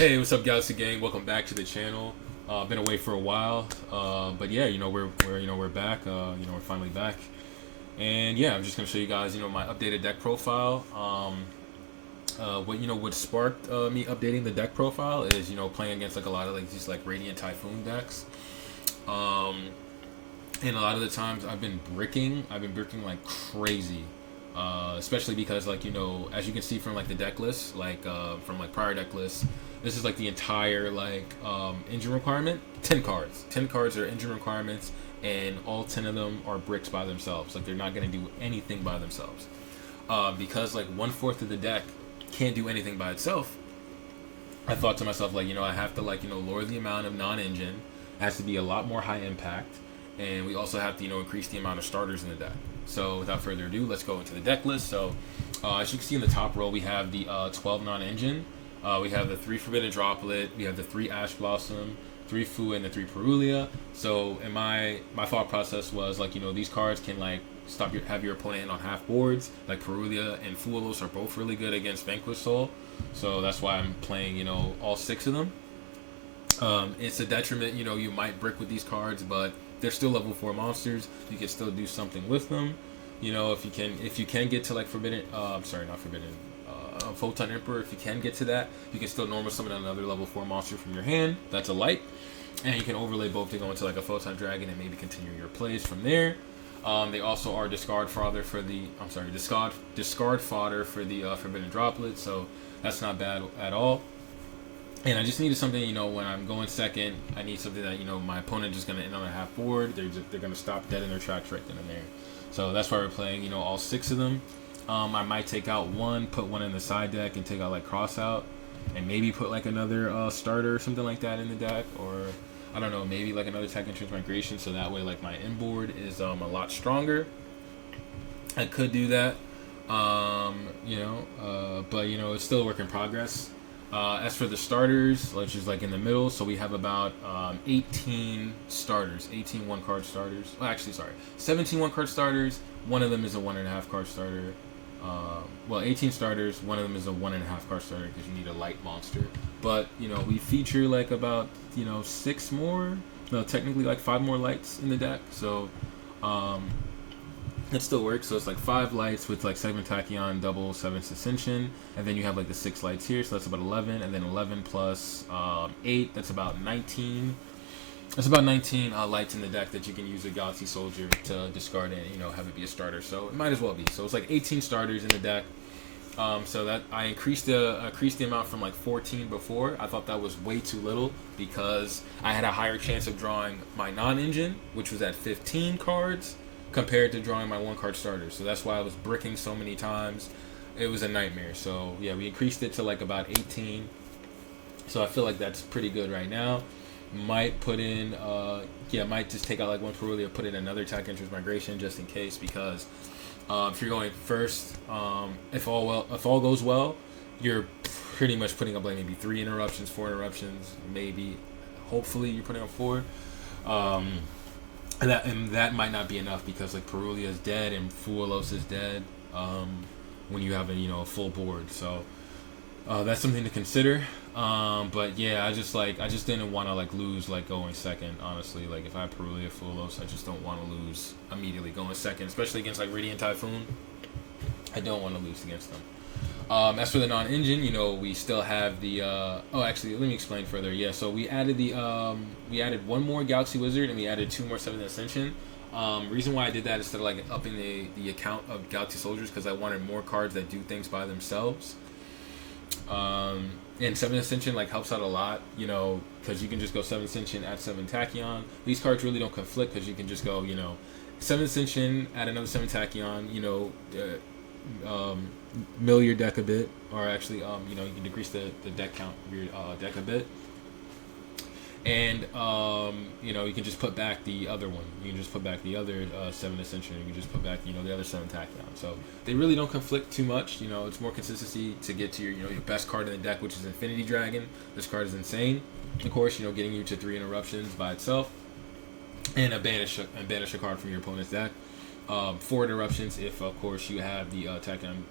Hey, what's up, Galaxy Gang? Welcome back to the channel. Been away for a while, but yeah, we're back. We're finally back, and yeah, I'm just gonna show you guys, my updated deck profile. What sparked me updating the deck profile is, playing against like a lot of like these like Radiant Typhoon decks. Um, and a lot of the times I've been bricking. Like crazy. Especially because like as you can see from like the deck list, like from like prior deck lists, this is like the entire like engine requirement. 10 cards are engine requirements, and all 10 of them are bricks by themselves. Like they're not going to do anything by themselves, because like 1/4 of the deck can't do anything by itself. I thought to myself, like, I have to like lower the amount of non-engine. It has to be a lot more high impact, and we also have to increase the amount of starters in the deck. So without further ado, let's go into the deck list. So as you can see in the top row, we have the 12 non-engine. We have the 3 Forbidden Droplet. We have the 3 Ash Blossom, 3 Fu, and the 3 Perulia. So in my thought process was like, these cards can like have your opponent on half boards. Like Perulia and Fuelos are both really good against Vanquish Soul. So that's why I'm playing, all 6 of them. It's a detriment, you might brick with these cards, but they're still level 4 monsters. You can still do something with them. If you can get to like Photon Emperor, if you can get to that, you can still normal summon another level 4 monster from your hand. That's a light. And you can overlay both to go into like a Photon Dragon and maybe continue your plays from there. They also are discard fodder for the Forbidden Droplet, so that's not bad at all. And I just needed something, when I'm going second, I need something that, my opponent just going to end on a half board. They're going to stop dead in their tracks right then and there. So that's why we're playing, all 6 of them. I might take out one, put one in the side deck, and take out like Cross Out, and maybe put like another starter or something like that in the deck, or I don't know, maybe like another Tech and Transmigration, so that way like my inboard is a lot stronger. I could do that, but it's still a work in progress. As for the starters, which is like in the middle, so we have about 18 starters, 18 one-card starters. Well, actually, sorry, 17 one-card starters. One of them is a 1.5 card starter. 18 starters. One of them is a 1.5 card starter because you need a light monster. But we feature like about 6 more. No, technically like 5 more lights in the deck. So it still works. So it's like 5 lights with like 7 Tachyon, double 7 Ascension, and then you have like the 6 lights here. So that's about 11, and then 11 plus 8. That's about 19. That's about 19 lights in the deck that you can use a Galaxy Soldier to discard and have it be a starter. So it might as well be. So it's like 18 starters in the deck. So that I increased the amount from like 14 before. I thought that was way too little because I had a higher chance of drawing my non-engine, which was at 15 cards, compared to drawing my 1-card starters. So that's why I was bricking so many times. It was a nightmare. So yeah, we increased it to like about 18. So I feel like that's pretty good right now. Might put in, might just take out like one Perulia, put in another Attack Interest Migration just in case, because if you're going first, if all goes well, you're pretty much putting up like maybe 3 interruptions, 4 interruptions, maybe, hopefully you're putting up 4. And that might not be enough because like Perulia is dead and Fuelos is dead when you have a full board. So that's something to consider. But yeah, I just didn't want to like lose like going second. Honestly, like if I have Perulia Fuelos, I just don't want to lose immediately going second, especially against like Radiant Typhoon. I don't want to lose against them. As for the non-engine, we still have the. Actually, let me explain further. Yeah, so we added we added one more Galaxy Wizard and we added 2 more 7th Ascension. Reason why I did that instead of like upping the account of Galaxy Soldiers, because I wanted more cards that do things by themselves. And 7th Ascension like helps out a lot, because you can just go 7th Ascension, add 7 Tachyon. These cards really don't conflict because you can just go, 7th Ascension, add another 7 Tachyon, mill your deck a bit, or actually, you can decrease the deck count of your deck a bit. And, you can just put back the other one. You can just put back the other 7 Ascension. You can just put back, the other 7 Tachyon. So they really don't conflict too much. It's more consistency to get to your best card in the deck, which is Infinity Dragon. This card is insane. Of course, getting you to 3 interruptions by itself. And banish a card from your opponent's deck. 4 interruptions if, of course, you have the Tachyon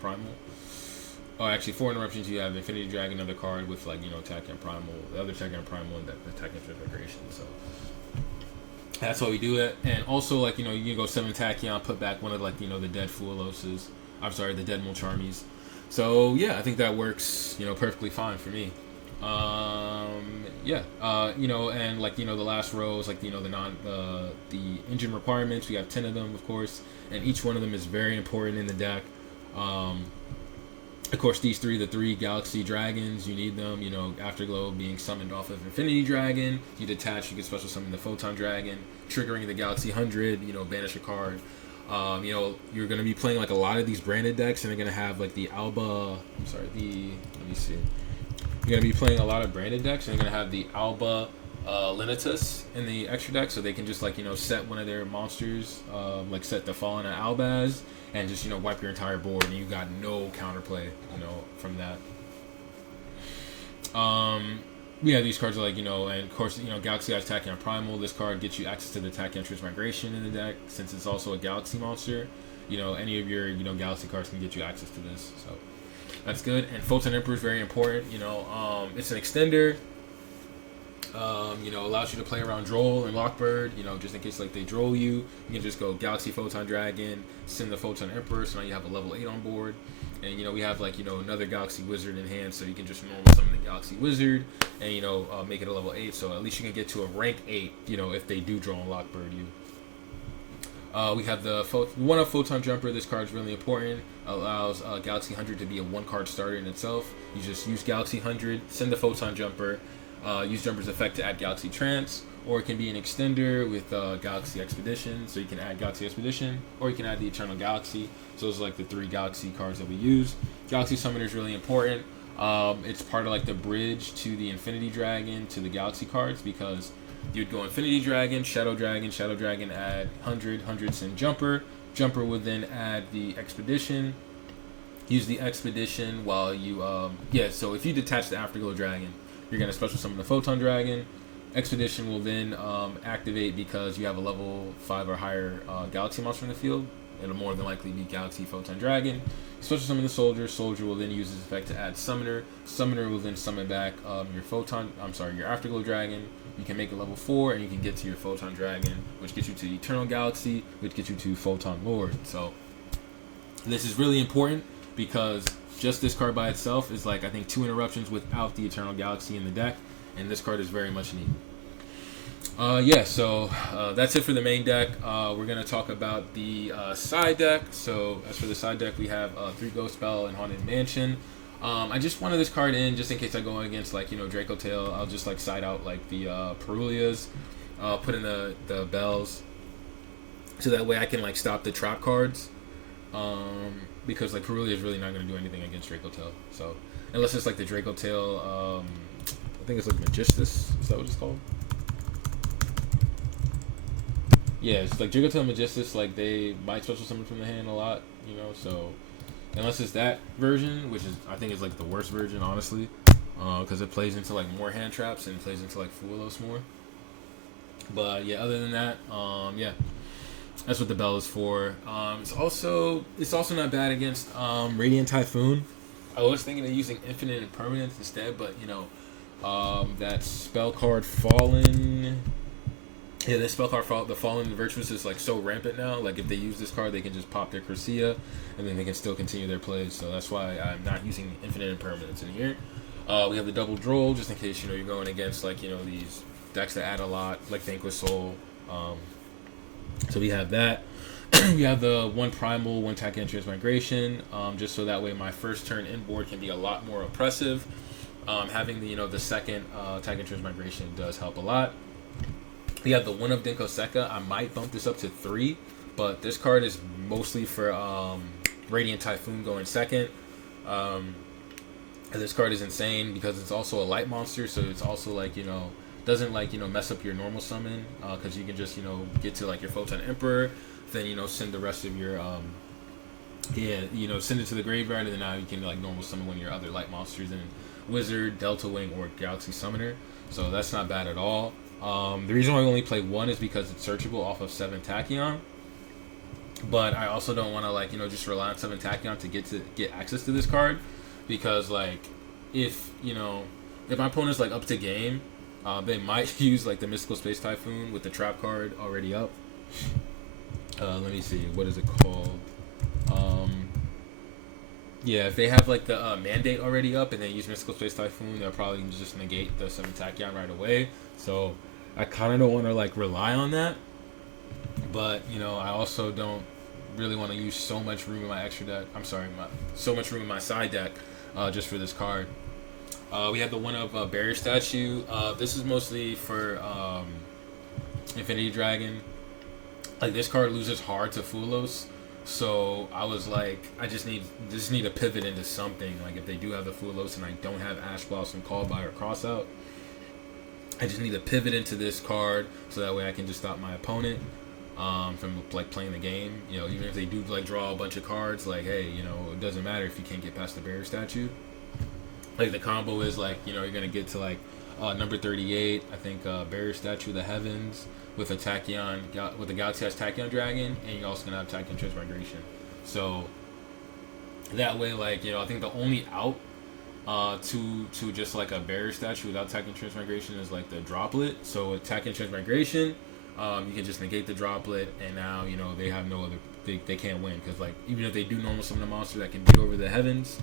Primal. Oh, actually, 4 interruptions. You have Infinity Dragon, another card with like Tachyon Primal, the other Tachyon Primal, and the Tachyon Transmigration. So that's why we do it. And also like you can go 7 Tachyon, put back one of like the dead Fualoses. I'm sorry, the dead Molcharmies. So yeah, I think that works perfectly fine for me. Yeah, and like the last row is like the engine requirements. We have 10 of them, of course, and each one of them is very important in the deck. Of course, the three Galaxy Dragons, you need them. Afterglow being summoned off of Infinity Dragon. You detach, you can special summon the Photon Dragon, triggering the Galaxy 100. Banish a card. You're going to be playing like a lot of these branded decks, and they're going to have like the Alba. Let me see. You're going to be playing a lot of branded decks, and they're going to have the Alba Linitus in the extra deck, so they can just like set one of their monsters, like set the Fallen at Albaz, and just wipe your entire board, and you got no counterplay from that. Yeah, these cards are like and of course Galaxy has Tachyon Primal. This card gets you access to the Tachyon Transmigration in the deck, since it's also a Galaxy monster. Any of your Galaxy cards can get you access to this, so that's good. And Photon Emperor is very important. It's an extender. Allows you to play around Droll and Lockbird. Just in case like they Droll you, you can just go Galaxy Photon Dragon, send the Photon Emperor, so now you have a level 8 on board. And we have like another Galaxy Wizard in hand, so you can just normal summon the Galaxy Wizard and make it a level 8. So at least you can get to a rank 8. If they do Droll and Lockbird you. We have the one of Photon Jumper. This card is really important. Allows Galaxy 100 to be a 1-card starter in itself. You just use Galaxy 100, send the Photon Jumper, use Jumper's effect to add Galaxy Trance, or it can be an extender with Galaxy Expedition. So you can add Galaxy Expedition, or you can add the Eternal Galaxy. So those are like the 3 Galaxy cards that we use. Galaxy Summoner is really important. It's part of like the bridge to the Infinity Dragon to the Galaxy cards, because you'd go Infinity Dragon, Shadow Dragon, add 100, send Jumper. Jumper would then add the Expedition. Use the Expedition while you, so if you detach the Afterglow Dragon, you're going to special summon the Photon Dragon. Expedition will then activate because you have a level 5 or higher Galaxy monster in the field. It'll more than likely be Galaxy Photon Dragon. Special summon the Soldier. Soldier will then use his effect to add Summoner. Summoner will then summon back your Afterglow Dragon. You can make it level 4, and you can get to your Photon Dragon, which gets you to Eternal Galaxy, which gets you to Photon Lord. So this is really important because just this card by itself is like, I think, 2 interruptions without the Eternal Galaxy in the deck, and this card is very much needed. So that's it for the main deck. We're going to talk about the side deck. So as for the side deck, we have 3 Ghost Bell and Haunted Mansion. I just wanted this card in just in case I go against like Draco Tail. I'll just like side out like the Perulias, put in the bells, so that way I can like stop the trap cards. Because like Perulia is really not going to do anything against Draco Tail. So unless it's like the Draco Tail, I think it's like Magistus. Is that what it's called? Yeah, it's like Draco Tail Magistus. Like they might special summon from the hand a lot, So unless it's that version, which is I think is like the worst version, honestly, because it plays into like more hand traps and plays into like Fuelos more. But yeah, other than that, that's what the bell is for. It's also not bad against Radiant Typhoon. I was thinking of using Infinite Impermanence instead, but that spell card Fallen. Yeah, this spell card, the Fallen Virtuous, is like so rampant now. Like if they use this card, they can just pop their Corsia, and then they can still continue their plays. So that's why I'm not using Infinite Impermanence in here. We have the double Droll, just in case you're going against like these decks that add a lot, like Vanquish Soul. So we have that. We have the 1 Primal, 1 Tachyon Transmigration, just so that way my first turn inboard can be a lot more oppressive. Having the second Tachyon Transmigration does help a lot. We have the 1 of Denko Sekka. I might bump this up to 3, but this card is mostly for Radiant Typhoon going second. This card is insane because it's also a light monster, so it's also like doesn't like mess up your normal summon, because you can just get to like your Photon Emperor, then send the rest of your send it to the graveyard, and then now you can like normal summon one of your other light monsters in Wizard, Delta Wing, or Galaxy Summoner. So that's not bad at all. The reason why I only play 1 is because it's searchable off of 7 Tachyon. But I also don't want to like just rely on 7 Tachyon to get access to this card. because like if if my opponent's like up to game, they might use like the Mystical Space Typhoon with the trap card already up. Let me see, what is it called? Yeah, if they have like the mandate already up and they use Mystical Space Typhoon, they'll probably just negate the 7 Tachyon right away. So I kind of don't want to like rely on that, but I also don't really want to use so much room in my extra deck. I'm sorry, so much room in my side deck just for this card. We have the one of Barrier Statue. This is mostly for Infinity Dragon. Like this card loses hard to Fulos, so I was like, I just need to pivot into something. Like if they do have the Fulos and I don't have Ash Blossom, Call By, or Crossout, I just need to pivot into this card so that way I can just stop my opponent from like playing the game. Even if they do like draw a bunch of cards, like hey, it doesn't matter if you can't get past the Barrier Statue. Like the combo is like you're gonna get to like number 38. I think Barrier Statue of the Heavens with a Tachyon, with the Galaxy Edge Tachyon Dragon, and you're also gonna have Tachyon Transmigration. So that way, like I think the only out to just like a Barrier Statue without Tachyon Transmigration is like the Droplet. So with Tachyon Transmigration, you can just negate the Droplet, and now they have no other. They can't win because like even if they do normal summon a monster that can beat over the Heavens.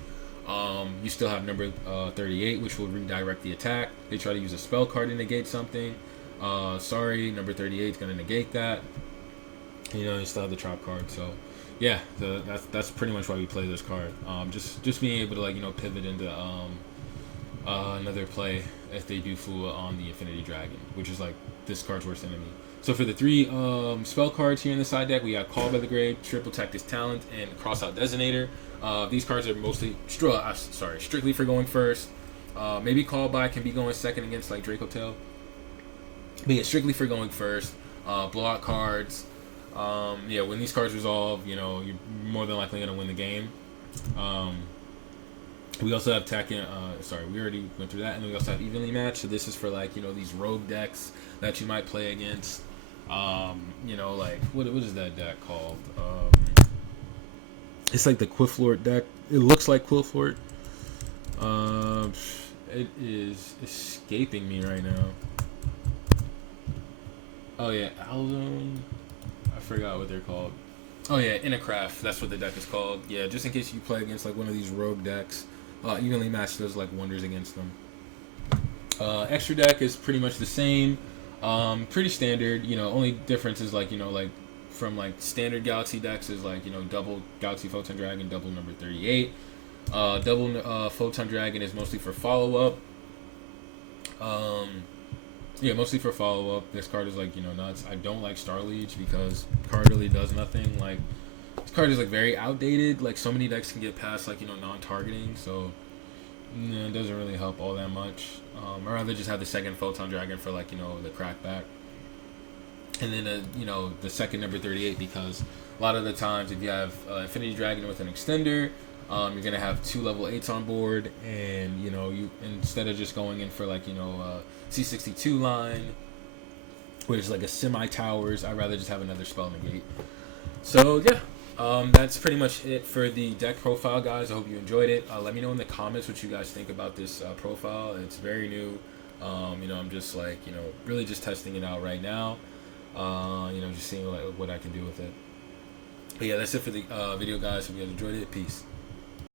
You still have number 38, which will redirect the attack. They try to use a spell card to negate something. Sorry, number 38 is going to negate that. You still have the trap card. So, yeah, that's pretty much why we play this card. Just being able to like pivot into another play if they do fool on the Infinity Dragon, which is like this card's worst enemy. So for the 3 spell cards here in the side deck, we got Call by the Grave, Triple Tactics Talent, and Crossout Designator. These cards are mostly strictly for going first. Maybe Call By can be going second against like Draco Tail. But yeah, strictly for going first. Blowout cards. When these cards resolve, you're more than likely going to win the game. We also have Tachyon. We already went through that, and then we also have Evenly Matched. So this is for like these rogue decks that you might play against. Like what is that deck called? It's like the Quillflort deck. It looks like Quillflort. It is escaping me right now. Oh yeah, Alzone. I forgot what they're called. Oh yeah, Innicraft. That's what the deck is called. Yeah, just in case you play against like one of these rogue decks, Evenly Matched does like wonders against them. Extra deck is pretty much the same. Pretty standard. Only difference is like from like standard Galaxy decks is like double Galaxy Photon Dragon, double number 38. Double Photon Dragon is mostly for follow up. Mostly for follow up. This card is like nuts. I don't like Star Leech because card really does nothing. Like this card is like very outdated. Like so many decks can get past like non-targeting, so it doesn't really help all that much. I'd rather just have the second Photon Dragon for like the crackback. And then, the second number 38, because a lot of the times if you have Infinity Dragon with an extender, you're going to have 2 level 8s on board, and, you instead of just going in for, like, C62 line, which is like a semi-towers, I'd rather just have another spell negate. So, yeah, that's pretty much it for the deck profile, guys. I hope you enjoyed it. Let me know in the comments what you guys think about this profile. It's very new. I'm just, like, really just testing it out right now. Just seeing what I can do with it. But yeah, that's it for the video, guys. Hope you guys enjoyed it. Peace.